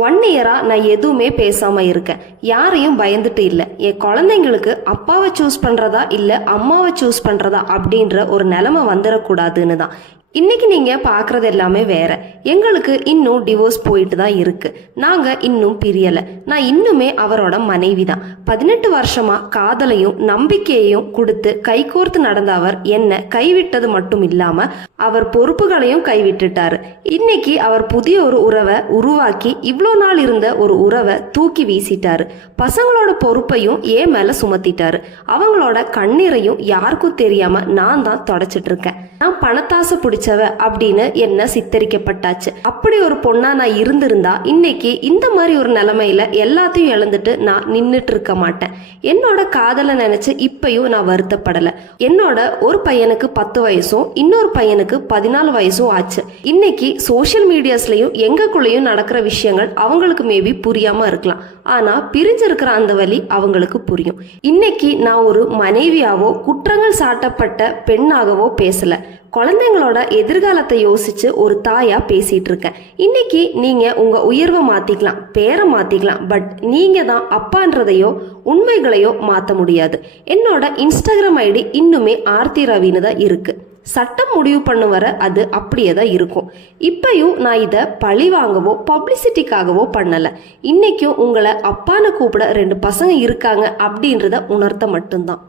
1 இயரா நான் எதுவுமே பேசாம இருக்கேன். யாரையும் பயந்துட்டு இல்ல. என் குழந்தைங்களுக்கு அப்பாவை சூஸ் பண்றதா இல்ல அம்மாவை சூஸ் பண்றதா அப்படின்ற ஒரு நிலைமை வந்துடக்கூடாதுன்னு தான். இன்னைக்கு நீங்க பாக்குறது எல்லாமே வேற. எங்களுக்கு இன்னும் டிவோர்ஸ் போயிட்டு தான் இருக்கு. நாங்க இன்னும் பிரியல. நான் இன்னுமே அவரோட மனைவி தான். 18 வருஷமா காதலையும் நம்பிக்கையையும் கொடுத்து கைகோர்த்து நடந்த அவர் என்ன கைவிட்டது மட்டும் இல்லாம அவர் பொறுப்புகளையும் கைவிட்டுட்டாரு. இன்னைக்கு அவர் புதிய ஒரு உறவை உருவாக்கி இவ்வளோ நாள் இருந்த ஒரு உறவை தூக்கி வீசிட்டாரு. பசங்களோட பொறுப்பையும் ஏன் மேல சுமத்திட்டாரு. அவங்களோட கண்ணீரையும் யாருக்கும் தெரியாம நான் தான் தொடச்சிட்டு இருக்கேன். நான் பணத்தாசை பிடிச்சவ அப்படின்னு என்ன சித்தரிக்கப்பட்டாச்சு. அப்படி ஒரு பொண்ணா நான் இருந்திருந்தா இன்னைக்கு இந்த மாதிரி ஒரு நிலைமையில எல்லாத்தையும் இழந்துட்டு நான் நின்னுட்டு இருக்க மாட்டேன். என்னோட காதலை நினைச்சு இப்பயும் நான் வருத்தப்படல. என்னோட ஒரு பையனுக்கு 10 வயசும் இன்னொரு பையனுக்கு 14 வயசும் ஆச்சு. இன்னைக்கு சோசியல் மீடியாஸ்லயும் எங்களுக்குள்ளேயும் நடக்கிற விஷயங்கள் அவங்களுக்கு மேபி புரியாம இருக்கலாம். ஆனா பிரிஞ்சிருக்கிற அந்த வழி அவங்களுக்கு புரியும். இன்னைக்கு நான் ஒரு மனைவியாவோ குற்றங்கள் சாட்டப்பட்ட பெண்ணாகவோ பேசல. குழந்தைங்களோட எதிர்காலத்தை யோசிச்சு ஒரு தாயா பேசிட்டு இருக்கேன். இன்னைக்கு நீங்க உங்க உயர்வை மாத்திக்கலாம், பேரை மாத்திக்கலாம், பட் நீங்க தான் அப்பான்றதையோ உண்மைகளையோ மாத்த முடியாது. என்னோட இன்ஸ்டாகிராம் ஐடி இன்னுமே ஆர்த்தி ரவின்னு தான் இருக்கு. சட்டம் முடிவு பண்ண வர அது அப்படியே தான் இருக்கும். இப்பயும் நான் இதை பழி வாங்கவோ பப்ளிசிட்டிக்காகவோ பண்ணல. இன்னைக்கும் உங்களை அப்பான்னு கூப்பிட 2 பசங்க இருக்காங்க அப்படின்றத உணர்த்த மட்டும்தான்.